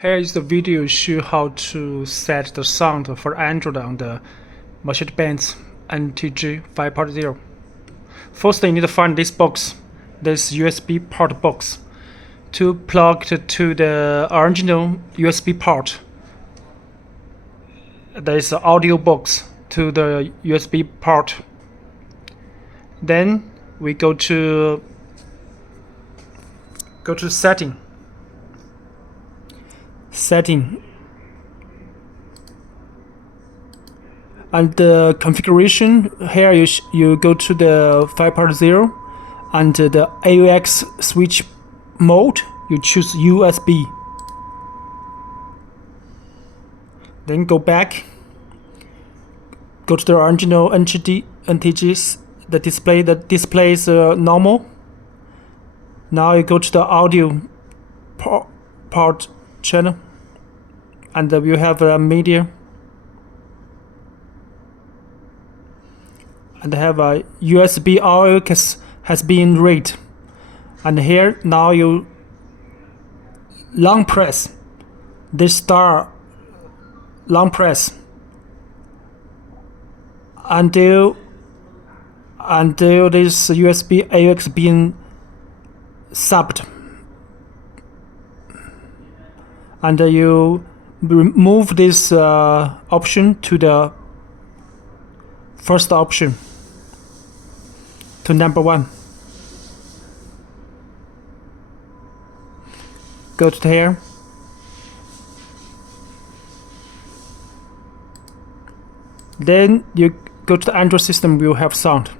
Here is the video show how to set the sound for Android on the Benz NTG5.0. First, you need to find this box, this USB port box, to plug to the original USB port. There is an audio box to the USB port. Then we go to setting, and the configuration. Here you go to the 5.0 and the AUX switch mode, you choose USB. Then go back, go to the original NTGs, the display that displays normal. Now you go to the audio part channel, and you have a media, and have a USB AUX has been read. And here now you long press this star, long press until this USB AUX being subbed, and you remove this option to the first option, to number 1. Go to here, then you go to the Android system, will have sound.